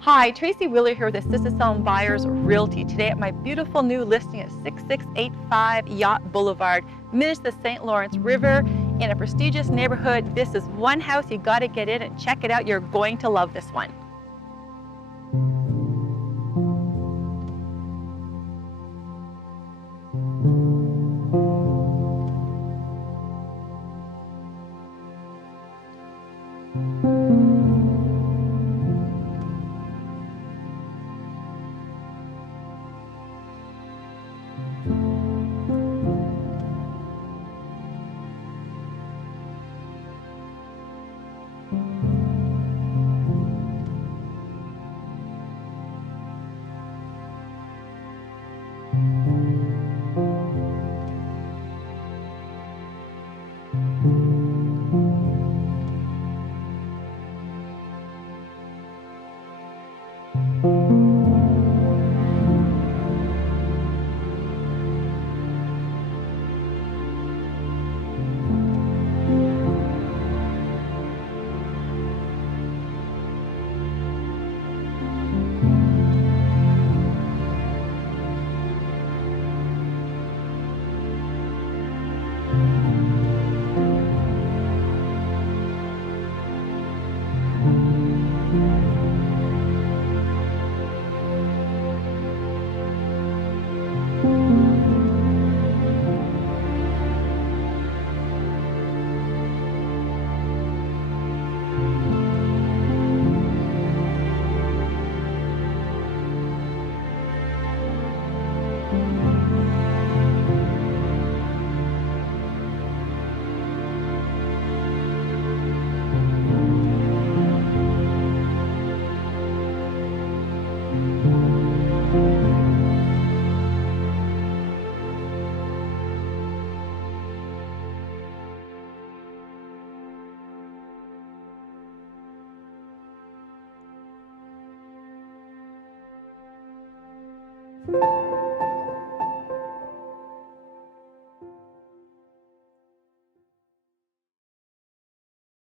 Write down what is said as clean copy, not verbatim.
Hi, Tracy Wheeler here with Assisted Selling Buyers Realty. Today at my beautiful new listing at 6685 Yacht Boulevard, minutes to the St. Lawrence River in a prestigious neighborhood. This is one house you got to get in and check it out. You're going to love this one.